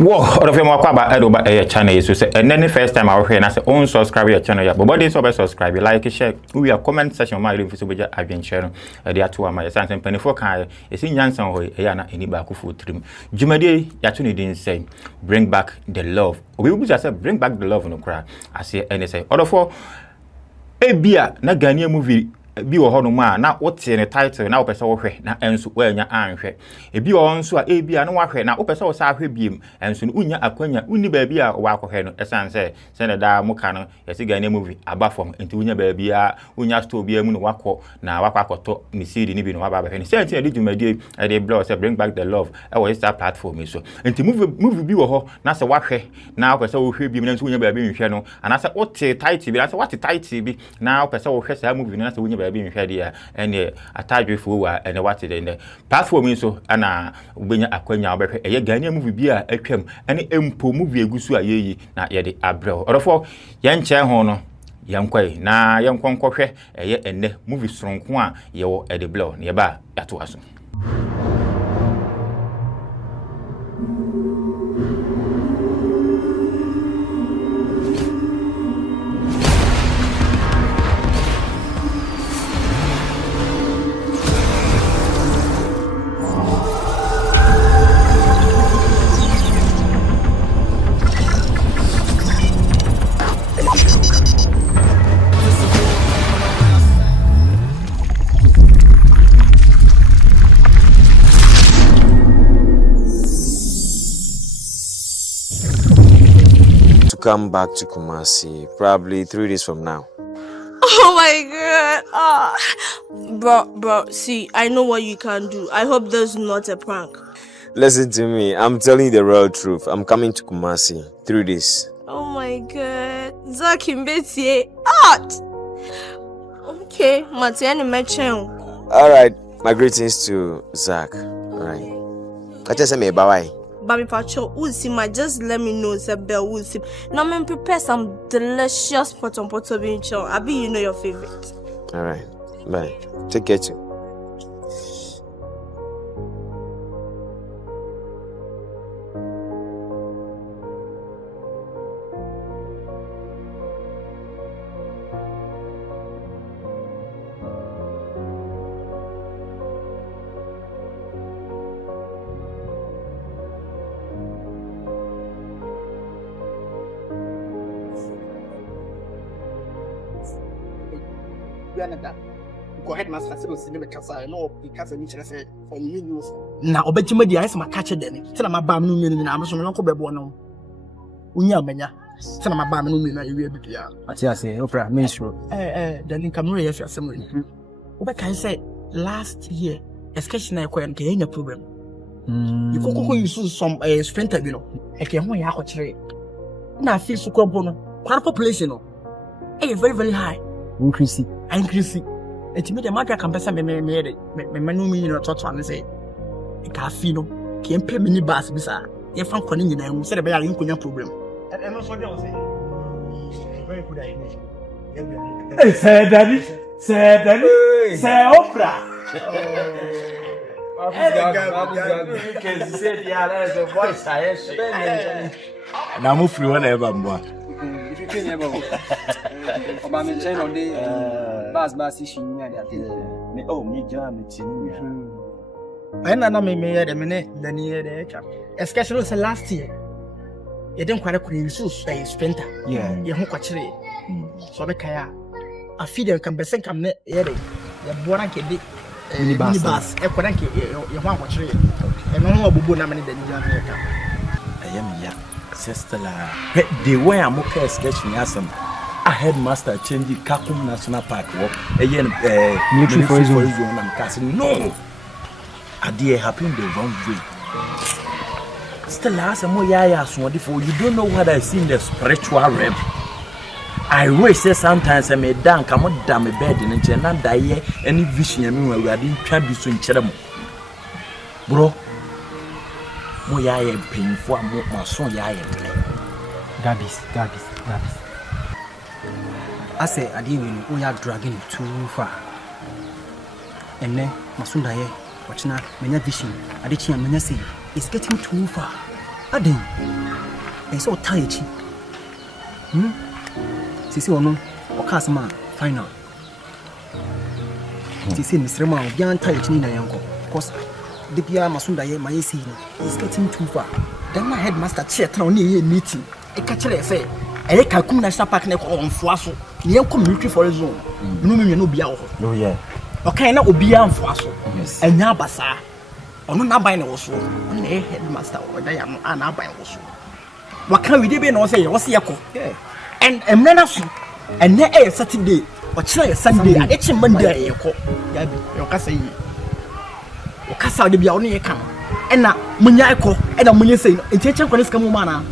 Whoa, all of them are about Edoba a channel. So say, and then the first time I was here, and I say, own subscribe your channel. Yeah, but what is over subscribe? Like, share, we are comment section. My link is over there. I've been sharing. They are two of my sons and 24 kind. It's in Jansen or Yana any back of trim. Jumadi, Yatuni didn't say, bring back the love. We will just say, bring back the love in the crowd. I say, and they say, all of all, a beer, na Ghanaian movie. Bi wo ho no ma na wote ne title na wopese wo hwe na enso wa anya anhwe ebi wo nso a ebi a na wa hwe na wopese wo sa hwe biem enso no unya akwanya unni ba bi a wa akɔhwe no esan se na da muka no yesi Ghanaian movie aba fam enti unya ba bi a unya store bi amu no wakɔ na wakɔ ni CD ni bi no wa ba hwe ni se enti e di dwumadie e dey blog say bring back the love e wo Insta platform so enti movie bi wo ho na se wa hwe na wopese wo hwe biem na enso unya ba bi nhwe no ana se wote title bi na se wote title bi na wopese wo hwe sa movie no na se unya be nhwede ene atadwefo wa ene wate de platform so ana ubenya akwanya obehwe eye Ghanaian movie bi a atwam ene empo movie egusu a yeyi na ye de abrel orofo ye nche ho no yankwai na yankonkɔhwɛ eye ene movie soronko a ye wo ede blow ne ba yato aso. Come back to Kumasi probably 3 days from now. Oh my god. Bro, see, I know what you can do. I hope that's not a prank. Listen to me, I'm telling you the real truth. I'm coming to Kumasi 3 days. Oh my god. Zach Mbeti. Art. Okay, Matiani Mechen. Alright, my greetings to Zach. Alright. I just say me bye. Baby Pacho, Usima, just let me know, Isabel Usip. Now, I'm prepare some delicious pot on pot of incho. I be, you know, your favorite. Alright, bye. Take care too. Go ahead, master. So, cinema casa. No, because I need to say for you. Na obejima di ayes ma catch dem. Say na ma ba me no na am so no ko bebo no. Unya manya. Say na ma ba me no na ewe bibia. Ati ase, opera menstru. Then come here yes asem ni. Obe kan say last year excursion na ekwa nke enya problem. You go use some sprinter bi no. E ke ho ya akɔkyere. Na fi su kwabo no. Kwara population no. Very very high. Increase. Eti me de madra kan pesa me manu mi no toto an say e ka fi no ke empe mini bus bi sa ye fa nkwane nyina mu se de be ya nkonya problem e no so de o say very good idea. Say daddy say opera. Na mo free one ever mboa. If you can never about me chain on the bus issue me me oh me jam it na me hear the minute then hear the chap especially say last year you didn't quite use sprinter you ho kwakere so be kaya a feed them can be sent come ne here the born ke de minibus e kwara ke you ho kwakere e no ho abubu na me ne the jam here ka ayam ya sister the way I'm okay sketch me as a headmaster change Kakum National Park walk military for his own and casting no idea happened the wrong way. Still last more yaya so for you don't know what I see in the spiritual realm. I wish say sometimes I may down come on damn a bed in a and die any vision I mean we didn't try to swing cherem. Bro mo yaya painful my son yaya Gabis. I say I didn't we are dragging it too far. And then Masunda here, watching many vision, I did many say it's getting too far. Aden. It's all tight. Sisi ono okasama final. Sisi Mr. Man, bian tight ni na yanko. Because the Pia Masunda ye my is getting too far. Then my headmaster chat now near meeting. A catcher say, I come national park neck on Fuaso, near community for a zone. No, no, biao. No, yeah. Okay, now Obia and Fuaso. Yes. And Yabasa. Or no, not buying also. Only headmaster or they are not buying also. What can we do? No, say, what's Yako? Yeah. And Menasu. And there a Saturday or try Sunday and it's Monday. Your casa. Okasa de bia oni eka and na munya eko and na munya say intention kwanis kamumana.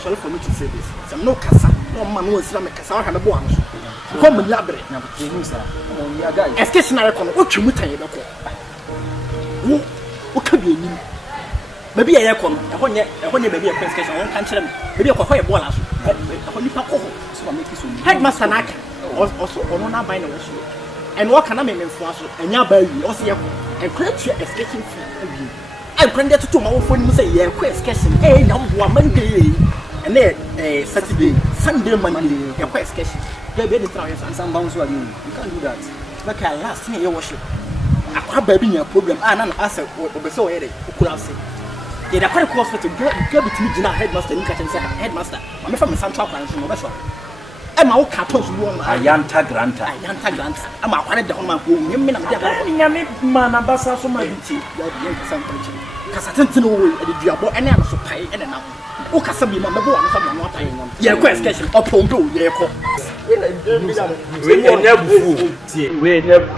Sorry for me to say this. Some no kasa no man no sira me kasa ha na bo anso come labre na botenu sa on ya guys excuse na eko no otwe mutan ye beko wo ka bi enim ba bi ye eko no ehonye ba bi e question won kan kire me ba bi ekwa ye ball aso ehonye pa ko so make so headmaster na aka also ono na ban na wo so and what can I mean for us? And ya buy you, also, and create your escaping fee. And when they to my phone, you say, yeah, quest sketching, eh, now one Monday, and then Saturday, Sunday, Monday, your quest sketching. They be the trials and some bounce. You can't do that. Like I last year, your worship. I can't baby your program, and an answer or so early, who could have said. Yeah, I can't cause for to go between Gina headmaster and catch and say, headmaster, I'm from some top and some of I'm a cartons one. I yanta granta. I'm a one down my home. You mean I'm man, I'm Bassa so my tea. Because I tend to know the diabo and I'm so pay and now. Oh, Casabi, my boy, I'm from what I am. Yeah, quest catching up on do, yeah. We never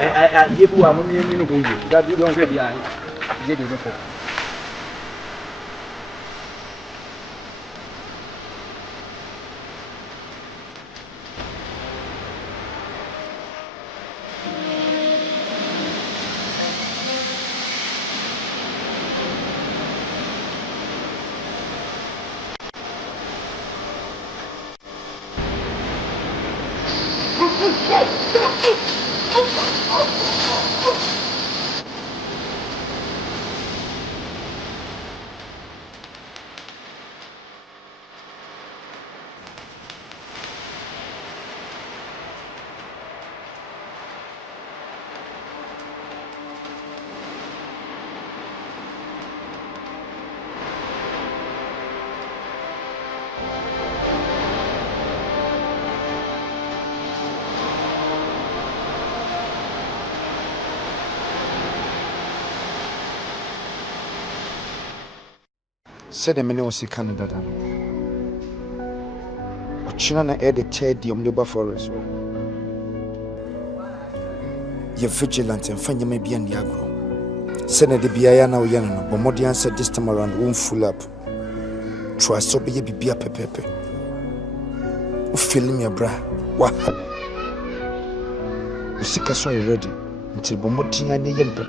I give you a million that you don't get the said a minute was Canada. China air the chair the omniba forest. You're vigilant and find you may be in the agro. Send the Biana Yana, but Modian said this time around won't full up. Try so be a pepe. Feeling your bra. What? You see, I saw you ready until Bomotina and the young.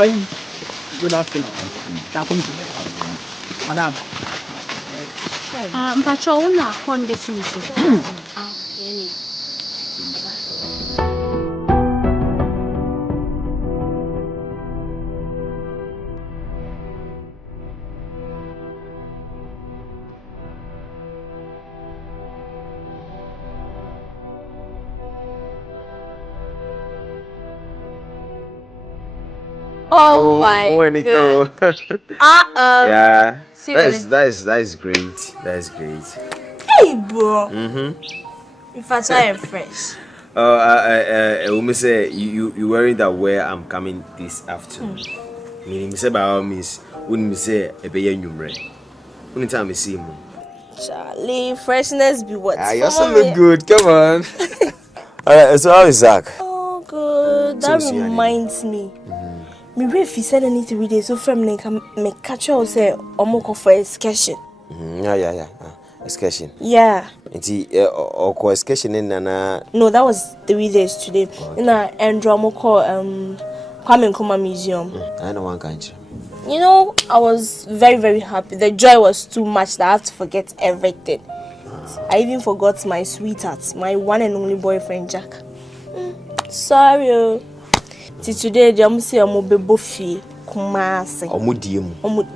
Fine. Good afternoon. Madam. Mpacho una konde sinso. Oh my god. Yeah. Seriously? That is great. That is great. Hey, bro. In fact, I am fresh. We say you wearing that where I'm coming this afternoon. Meaning, say by all means, when we say a be number. When time we see him. Charlie, freshness be what? You also look good. Come on. Alright, so how is Zach? Oh, good. That reminds me. Me if he said any 3 days so from me catch you say omoko for excursion. Yeah. Excursion. Yeah. Or excursion in Nana. No, that was 3 days today. In a Andromoko Kwame Museum. I know one country. You know, I was very, very happy. The joy was too much that I have to forget everything. I even forgot my sweetheart, my one and only boyfriend, Jack. Sorry. See, today, I'm saying I'm be buffy, kumasi.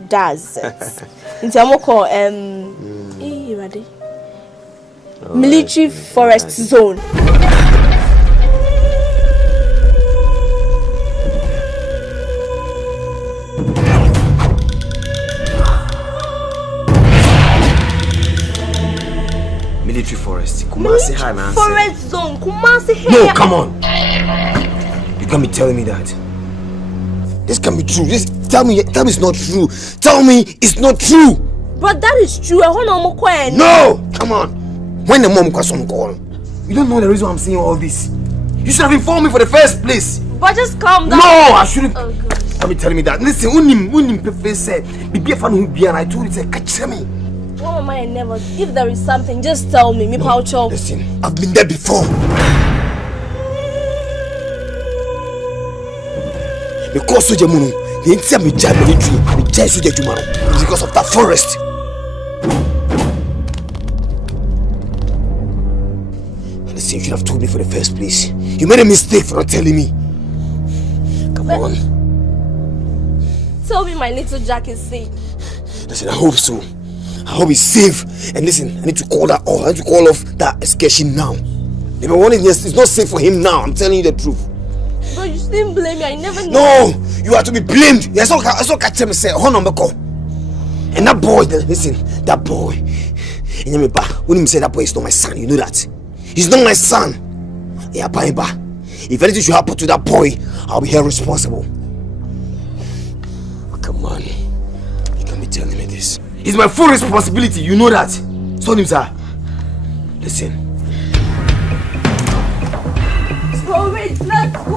Does. Into I'm call ready? Military forest zone. Military forest. Kumasi Hana. Forest zone. Kumasi here. No, come on. You can't be telling me that. This can't be true. Tell me it's not true. Tell me it's not true. But that is true. No, come on. When the mom got some call, you don't know the reason I'm saying all this. You should have informed me for the first place. But just calm down. No, I shouldn't. Oh, can't be telling me that. Listen, unim pepe said, be a fan who be and I told you to catch me. Oh, my never. If there is something, just tell me. No, listen, I've been there before. Because of the moon, the entire military, because of that forest. Listen, you should have told me for the first place. You made a mistake for not telling me. Come on. Tell me my little Jack is safe. Listen, I hope so. I hope he's safe. And listen, I need to call that off. I need to call off that excursion now. Number one is it's not safe for him now. I'm telling you the truth. But you didn't blame me. I never knew. No, you are to be blamed. I saw catch him say, "Hold on, and that boy, listen, that boy. When he say that boy is not my son, you know that. He's not my son. Yeah, if anything should happen to that boy, I'll be held responsible. Come on, you can't be telling me this. It's my full responsibility. You know that. So, sir, listen. So wait, let's go.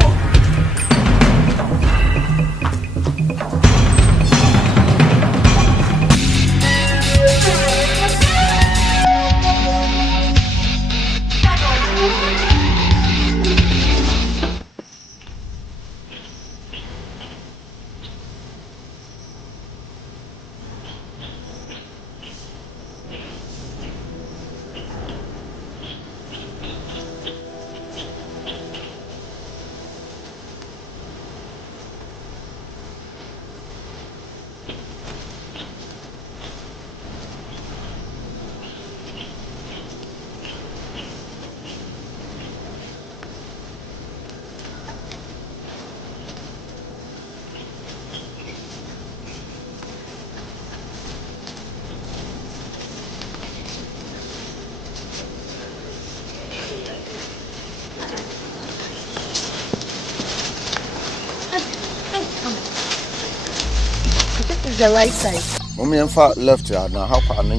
The right side. Mommy and far left here now. How far? No,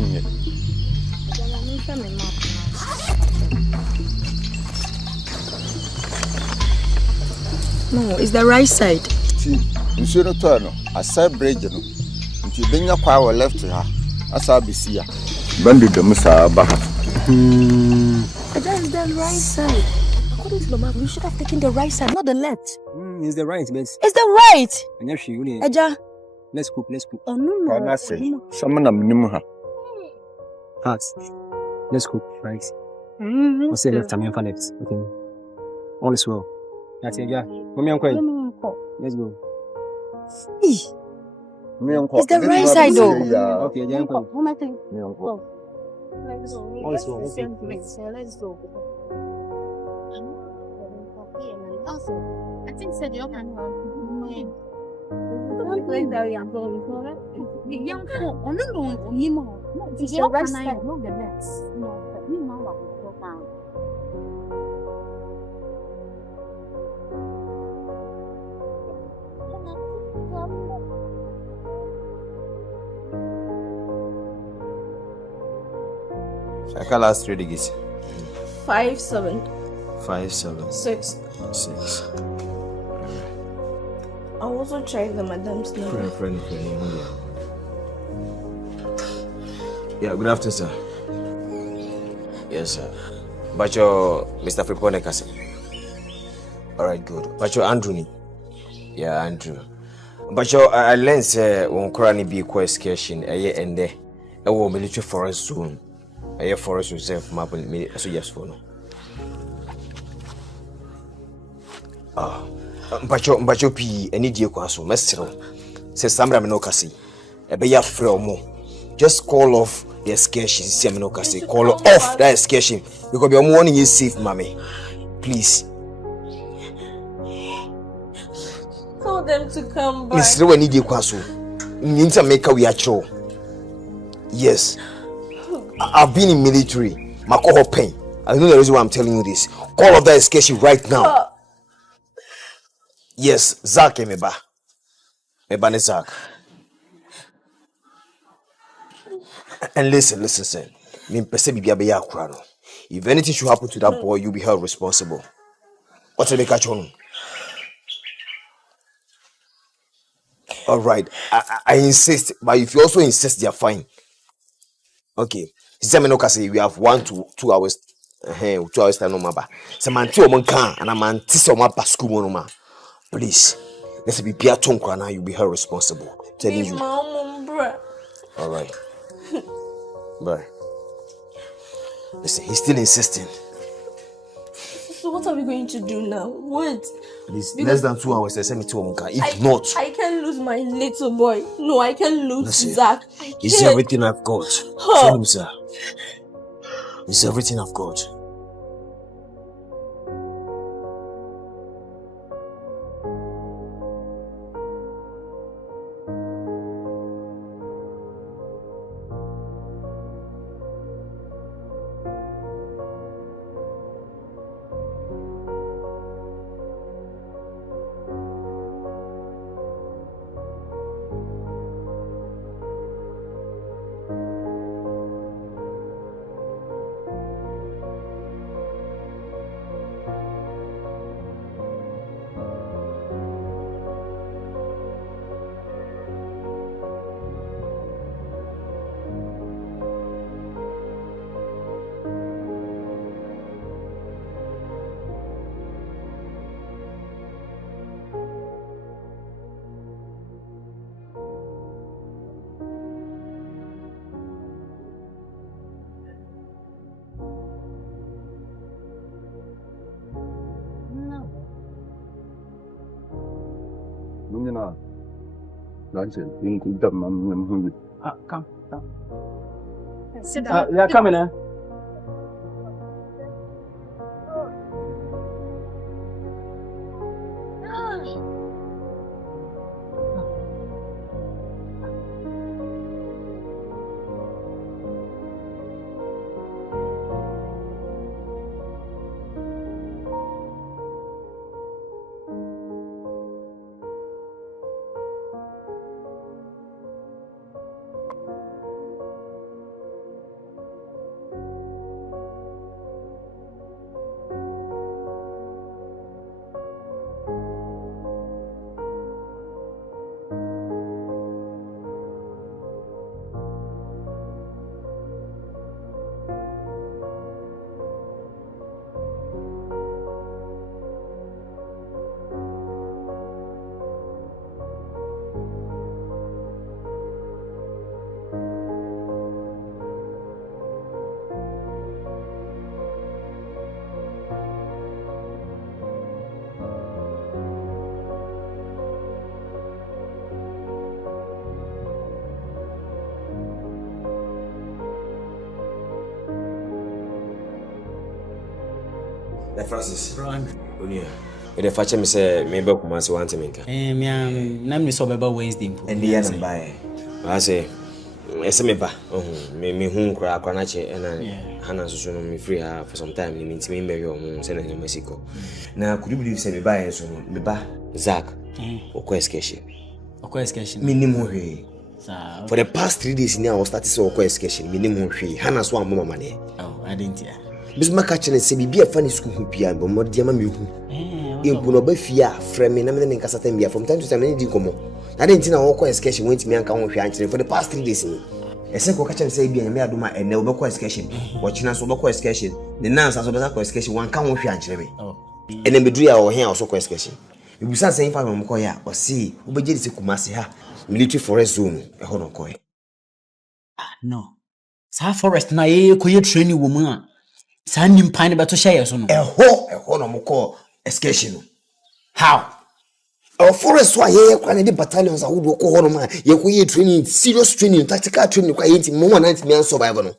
it's the right side. See, you should not turn. I said, bridge. You bring your power left here. As I be see. Bandit the Massa Baha. That's the right side. According to the map, we should have taken the right side, not the left. It's the right, miss. It's the right. Eja. Let's cook. Oh, no. I say, someone I'm Nimuha. Hearts. Let's cook, right? What's the left? I'm in left. Okay. All is well. That's it, yeah. Mommy, uncle. Let's go. It's the right side, though. Okay, yeah, uncle. Let's go. All is well. Let's go. I think said you can Like that, young boy, the young folk, no, it's the right side, not the left. No, but you know what we go down. I last 3 digits. 5, 7. 5, 7. 6. 6. Oh, also try the madam's name. Friend. Yeah, good afternoon, sir. Yes, sir. But your Mr. Fripone Kasi. Alright, good. But your Andrew. Yeah, Andrew. But your I learned when Korani be question a year and there. I will military forest soon. A year forest reserve map me so yes for no. But your P any dear kwaso, Mestro. Says Samra Minokasi. A beya fremo. Just call off the excursion, Seminokasi. Call off that excursion. Because your morning is safe, mommy. Please. Tell them to come back. Miss Rowe need you kwaso. Means to make a we are true. Yes. I've been in military. My cohort pain. I know the reason why I'm telling you this. Call off that excursion right now. Yes, Zach Meba. Meba Zach. And listen. If anything should happen to that boy, you'll be held responsible. What's the catch on? All right, I insist, but if you also insist, they're fine. Okay. We have 1 to 2 hours. 2 hours time no maba. Samanti omonka and amanti so ma pasku no ma. Please. Let's be Pia Tonkwa now, you'll be held responsible. Telling you. All right. Bye. Listen, he's still insisting. So what are we going to do now? What? Please, less than 2 hours. Send me to Omonka. If not, I can't lose my little boy. No, I can't lose listen, Zach. It's everything I've got. Tell him, sir. It's everything I've got. Come. Sit down. Yeah, come in. Francis. Onia. The fact me say me be kuma se want me nka. Na me so be ba Wednesday. And the yan buy. I say ese me ba. Me hu nkra akwa na che na hana so no me free her for some time me meet me marry o say na Mexico. Na could you believe say me buy so no me ba Zach. Akwess keshe. Akwess keshe. Minimum hwe. For the past 3 days now I was starting so Akwess keshe minimum hwe. Hana so am mama ne. Oh, I didn't hear. Bis maka chene se bibia fa ni school hu pia bo mo dia ma me hu. impuno be fia frame me na me nkasa tambia from time to time need komo na dey ntina wo call excursion went me anka ho hwe ankyere for the past 3 days ni ese ko kacha say bia me adoma ene wo be call excursion wo china so be call excursion the nansa so be call excursion wan ka ho hwe ankyere me ene bedu ya wo he a so call excursion bibusa say fa me ko ya o see wo be jedi se kumase ha military forest zone e ho no ko no sa forest na ye ko ye training wo mu a sa nimpa ne beto hye so no eho no mo call excursion how our forest wa ye kwa ne battalions a wo ko ho no ma ye ko ye training serious training tactical training kwa ye mo wan anti me survive no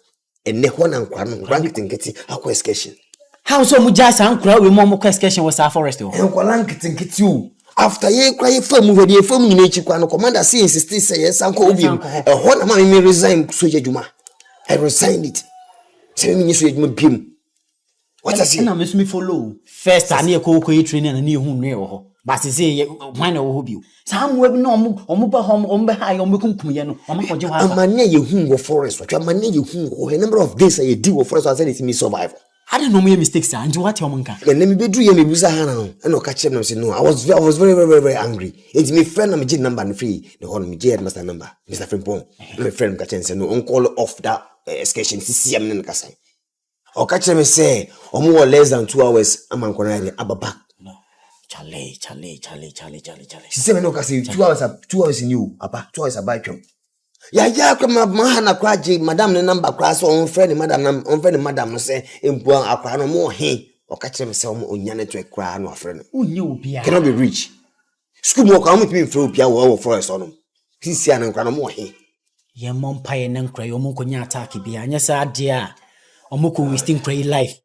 enne ho na nkwa no ranketinketi akwa excursion how so mu ja sa nkura we mo kwa excursion wo sa forest ho en kwa ranketinketi o after ye kwa ye fam we dey fam nyina echi kwa no commander say insist say yes anko obi ho na ma me resign soja juma I resigned it say me nyiso juma bim what I say na me so me follow first ani e ko ye training na ne hu nwe wo ho but say why na wo ho bio sa mo we no omo ba ho omo be ha ye omo kunkum ye no omo ko je ho amane ye hu wo forest what amane ye hu wo a number of days I do wo forest I said it me survive I don't know me mistakes and what omo nka na me bedu ye me busa ha na and o ka chem na say no I was very angry it me friend na me get number no free the one me get master number Mr. Frimpong my friend ka chem say no on call off that excursion CCM na ka say o ka chem say omo less than 2 hours am ko na ababa no chale she say me no ka say 2 hours in you apa 2 hours about you ya kwa mahana kwaji madam ne number kwa so on friend madam no say empu akwa no mo he o ka kire me say o nya network kwa no afre no unye obia cannot be rich school mo kwa mo pim fro obia wo forest on sisi an kwa no mo he ye mompa ye ne nkra ye mo konya attack bia anya sa ade a o mo ko wasting cray life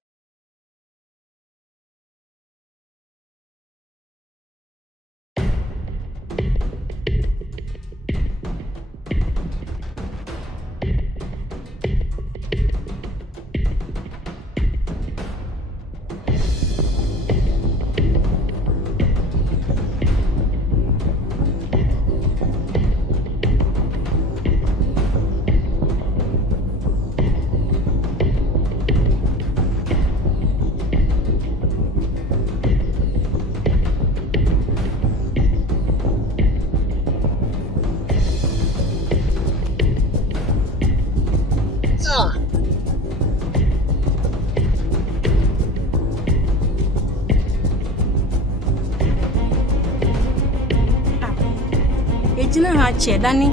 che dani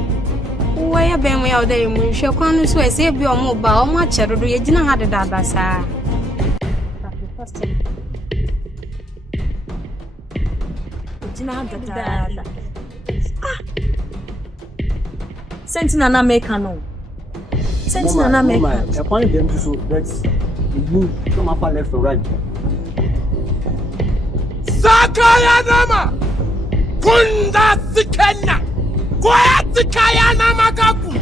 uwa ya be mo ya odere mu hwe kwanu so ese bi o mo ba o ma cherodo ye gina ha de dada sa gina ha de dada sentina na make no sentina na make e kwanu dem so that's you come up left or right sakaya nama kunda sikena Kaya na magaku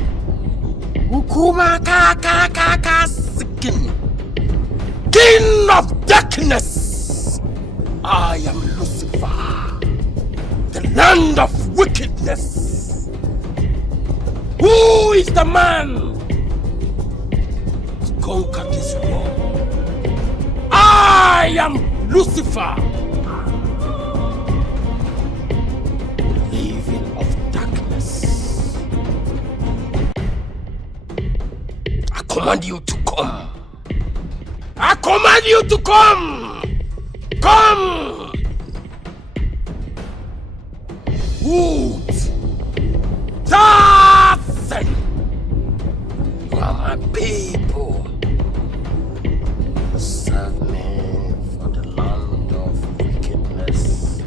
Ukuma ka skin King of darkness I am Lucifer The land of wickedness Who is the man to conquer this world? I am Lucifer I command you to come. I command you to come. Come. Wood. Dazen. You are my people. Serve me for the land of wickedness.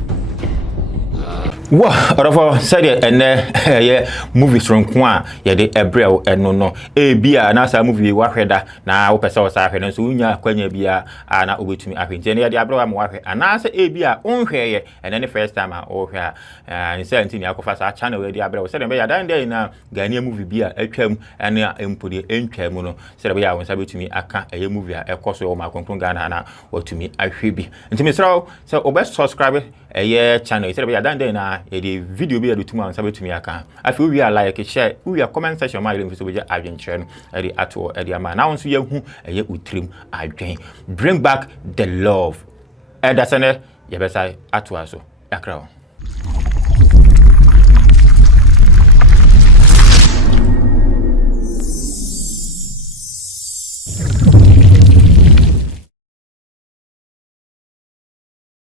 Wa orofo said ene ye movies from kwa ye de ebrel eno no e bia na sa movie wa hweda na wo pese wo sa hweda so unya kwanya bia na obetumi ahwe nje ne ye de abrewa ma wa hwe ana sa e bia onhwe ye ene ne first time a o hwe a ni say ntini akofa sa channel we de abrewa said be ya dan dey na Ghana movie bia atwam ene empodi entwam no said be ya won sa betumi aka eye movie a ekoso wo ma konkron Ghana na watumi ahwe bi ntimi sraw so obe subscribe eye channel said be ya dan dey na the video be able to man sabe to me aka afi we are like share we are comment section ma ile mfiso be adwenkyere no e dey atwo e dey ama now so ye hu eye utrim adwen bring back the love e da sene yɛbɛsa atoa so akra wo.